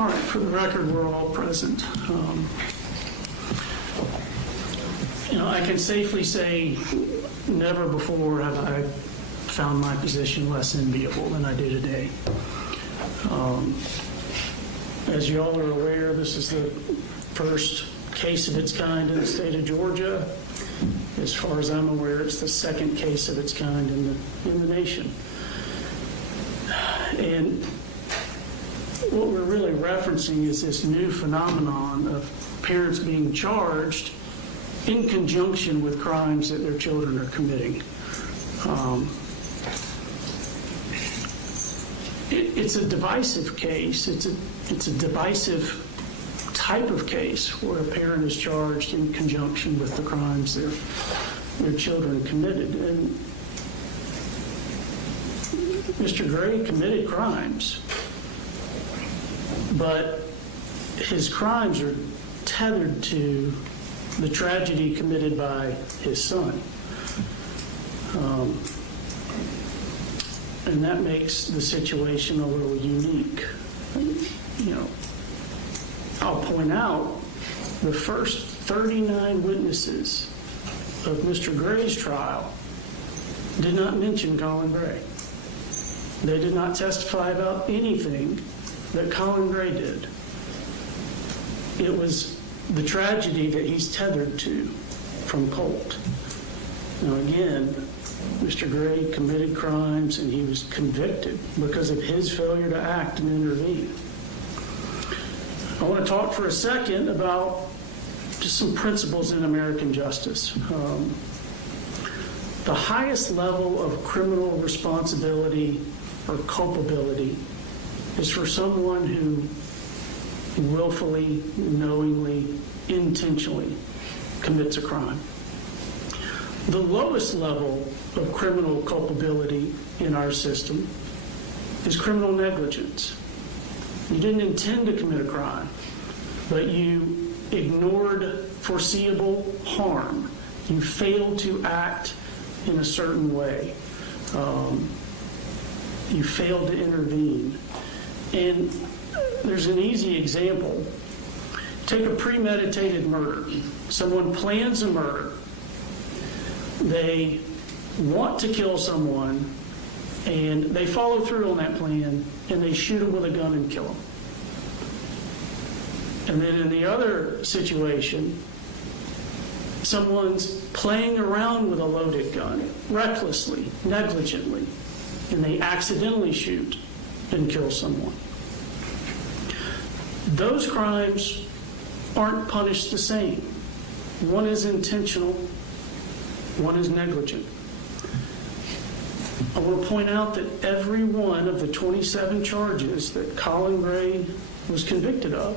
All right, for the record, we're all present. I can safely say never before have I found my position less enviable than I do today. As you all are aware, this is the first case of its kind in the state of Georgia. As far as I'm aware, it's the second case of its kind in the nation. And what we're really referencing is this new phenomenon of parents being charged in conjunction with crimes that their children are committing. It's a divisive case. It's a divisive type of case where a parent is charged in conjunction with the crimes their children committed. And Mr. Gray committed crimes, but his crimes are tethered to the tragedy committed by his son. And that makes the situation a little unique. I'll point out the first 39 witnesses of Mr. Gray's trial did not mention Colin Gray. They did not testify about anything that Colin Gray did. It was the tragedy that he's tethered to from Colt. Now again, Mr. Gray committed crimes and he was convicted because of his failure to act and intervene. I want to talk for a second about just some principles in American justice. The highest level of criminal responsibility or culpability is for someone who willfully, knowingly, intentionally commits a crime. The lowest level of criminal culpability in our system is criminal negligence. You didn't intend to commit a crime, but you ignored foreseeable harm. You failed to act in a certain way. You failed to intervene. And there's an easy example. Take a premeditated murder. Someone plans a murder. They want to kill someone, and they follow through on that plan, and they shoot him with a gun and kill him. And then in the other situation, someone's playing around with a loaded gun, recklessly, negligently, and they accidentally shoot and kill someone. Those crimes aren't punished the same. One is intentional, one is negligent. I want to point out that every one of the 27 charges that Colin Gray was convicted of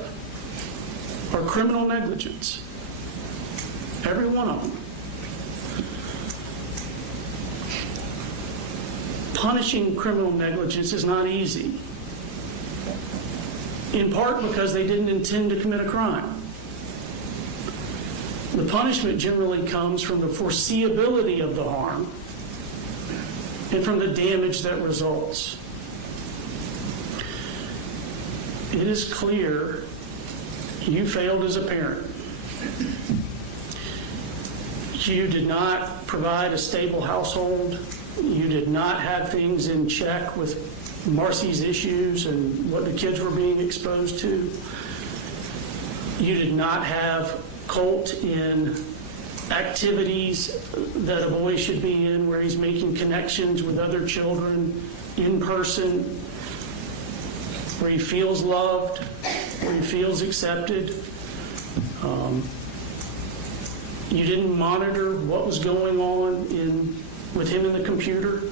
are criminal negligence. Every one of them. Punishing criminal negligence is not easy, in part because they didn't intend to commit a crime. The punishment generally comes from the foreseeability of the harm and from the damage that results. It is clear you failed as a parent. You did not provide a stable household. You did not have things in check with Marcy's issues and what the kids were being exposed to. You did not have Colt in activities that a boy should be in, where he's making connections with other children in person, where he feels loved, where he feels accepted. You didn't monitor what was going on with him in the computer.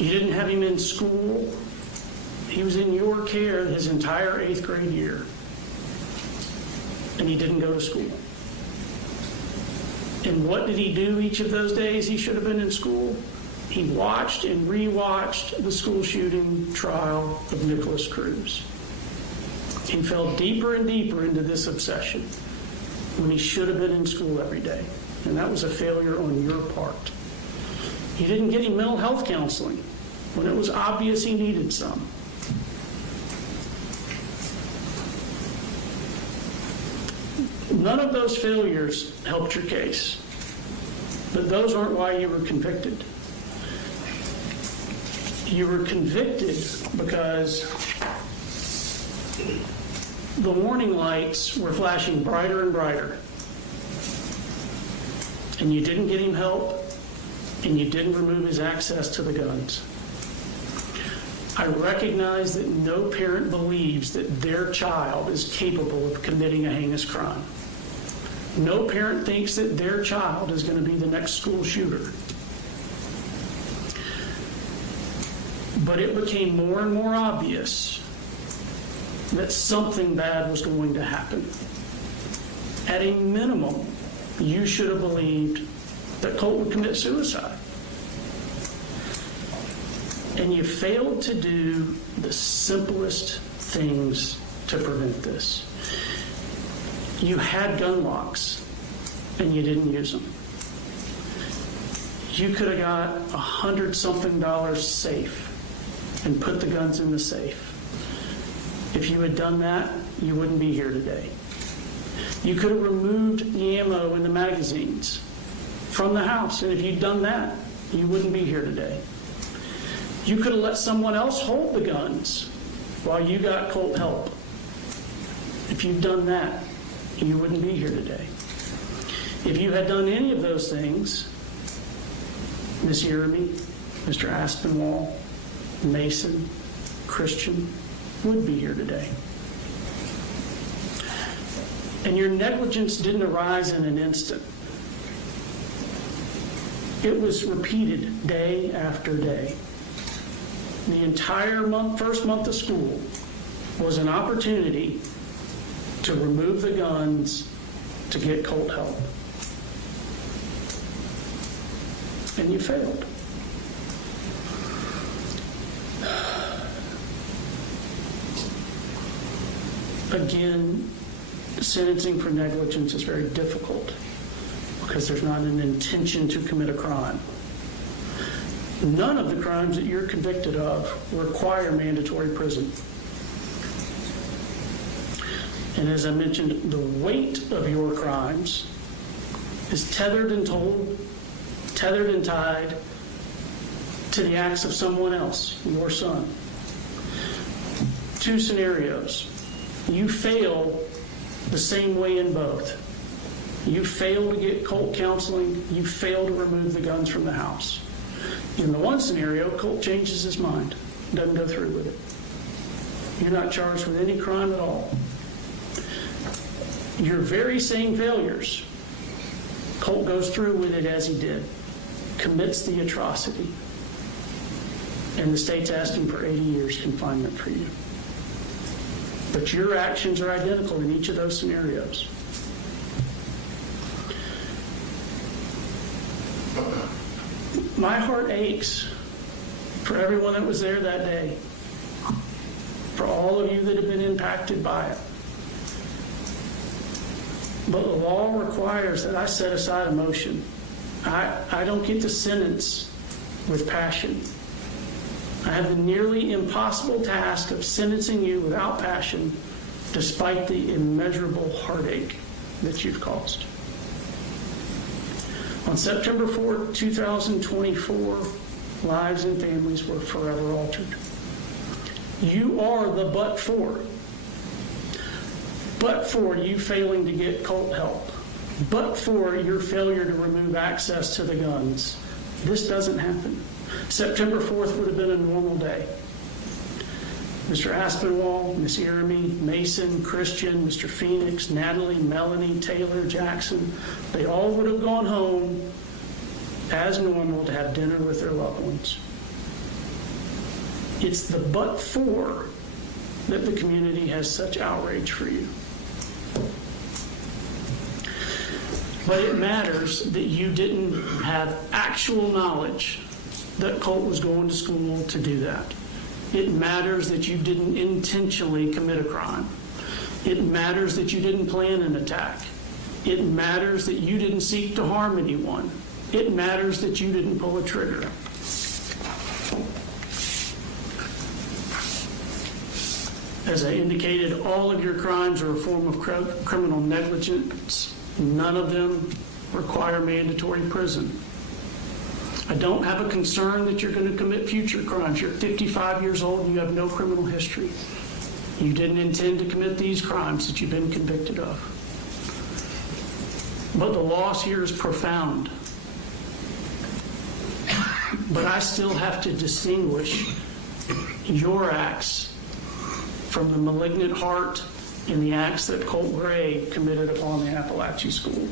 You didn't have him in school. He was in your care his entire 8th grade year, and he didn't go to school. And what did he do each of those days he should have been in school? He watched and rewatched the school shooting trial of Nicholas Cruz. He fell deeper and deeper into this obsession when he should have been in school every day. And that was a failure on your part. You didn't get him mental health counseling when it was obvious he needed some. None of those failures helped your case, but those aren't why you were convicted. You were convicted because the warning lights were flashing brighter and brighter, and you didn't get him help, and you didn't remove his access to the guns. I recognize that no parent believes that their child is capable of committing a heinous crime. No parent thinks that their child is going to be the next school shooter. But it became more and more obvious that something bad was going to happen. At a minimum, you should have believed that Colt would commit suicide. And you failed to do the simplest things to prevent this. You had gun locks, and you didn't use them. You could have got $100-something safe and put the guns in the safe. If you had done that, you wouldn't be here today. You could have removed the ammo and the magazines from the house, and if you'd done that, you wouldn't be here today. You could have let someone else hold the guns while you got Colt help. If you'd done that, you wouldn't be here today. If you had done any of those things, Miss Yeremy, Mr. Aspinwall, Mason, Christian would be here today. And your negligence didn't arise in an instant. It was repeated day after day. The entire first month of school was an opportunity to remove the guns to get Colt help. And you failed. Again, sentencing for negligence is very difficult because there's not an intention to commit a crime. None of the crimes that you're convicted of require mandatory prison. And as I mentioned, the weight of your crimes is tethered and tied to the acts of someone else, your son. Two scenarios. You fail the same way in both. You fail to get Colt counseling. You fail to remove the guns from the house. In the one scenario, Colt changes his mind, doesn't go through with it. You're not charged with any crime at all. Your very same failures, Colt goes through with it as he did, commits the atrocity, and the state's asking for 80 years confinement for you. But your actions are identical in each of those scenarios. My heart aches for everyone that was there that day, for all of you that have been impacted by it. But the law requires that I set aside emotion. I don't get to sentence with passion. I have the nearly impossible task of sentencing you without passion, despite the immeasurable heartache that you've caused. On September 4, 2024, lives and families were forever altered. You are the but for you failing to get Colt help, but for your failure to remove access to the guns, this doesn't happen. September 4th would have been a normal day. Mr. Aspinwall, Miss Yeremy, Mason, Christian, Mr. Phoenix, Natalie, Melanie, Taylor, Jackson, they all would have gone home as normal to have dinner with their loved ones. It's the but for that the community has such outrage for you. But it matters that you didn't have actual knowledge that Colt was going to school to do that. It matters that you didn't intentionally commit a crime. It matters that you didn't plan an attack. It matters that you didn't seek to harm anyone. It matters that you didn't pull a trigger. As I indicated, all of your crimes are a form of criminal negligence. None of them require mandatory prison. I don't have a concern that you're going to commit future crimes. You're 55 years old and you have no criminal history. You didn't intend to commit these crimes that you've been convicted of. But the loss here is profound. But I still have to distinguish your acts from the malignant heart in the acts that Colt Gray committed upon the Apalachee School.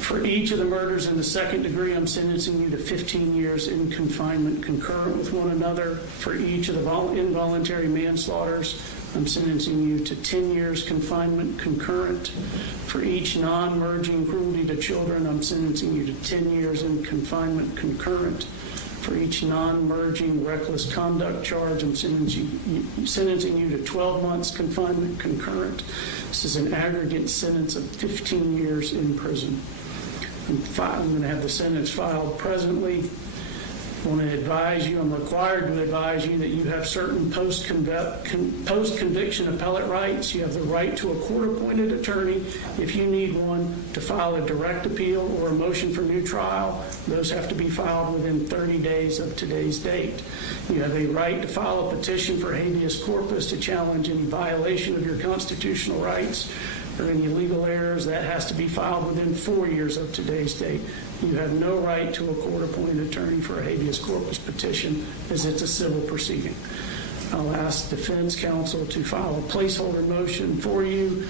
For each of the murders in the second degree, I'm sentencing you to 15 years in confinement concurrent with one another. For each of the involuntary manslaughters, I'm sentencing you to 10 years confinement concurrent. For each non-merging cruelty to children, I'm sentencing you to 10 years in confinement concurrent. For each non-merging reckless conduct charge, I'm sentencing you to 12 months confinement concurrent. This is an aggregate sentence of 15 years in prison. I'm going to have the sentence filed presently. I want to advise you, I'm required to advise you that you have certain post-conviction appellate rights. You have the right to a court-appointed attorney if you need one, to file a direct appeal or a motion for new trial. Those have to be filed within 30 days of today's date. You have a right to file a petition for habeas corpus to challenge any violation of your constitutional rights or any legal errors. That has to be filed within 4 years of today's date. You have no right to a court-appointed attorney for a habeas corpus petition, as it's a civil proceeding. I'll ask defense counsel to file a placeholder motion for you.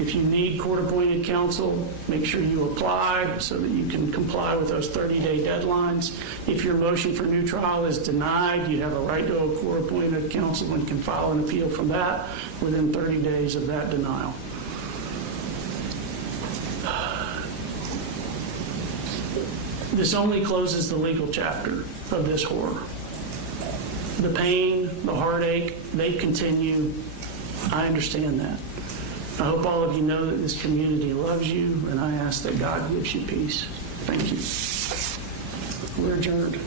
If you need court-appointed counsel, make sure you apply so that you can comply with those 30-day deadlines. If your motion for new trial is denied, you have a right to a court-appointed counsel and can file an appeal from that within 30 days of that denial. This only closes the legal chapter of this horror. The pain, the heartache, they continue. I understand that. I hope all of you know that this community loves you, and I ask that God gives you peace. Thank you. We're adjourned.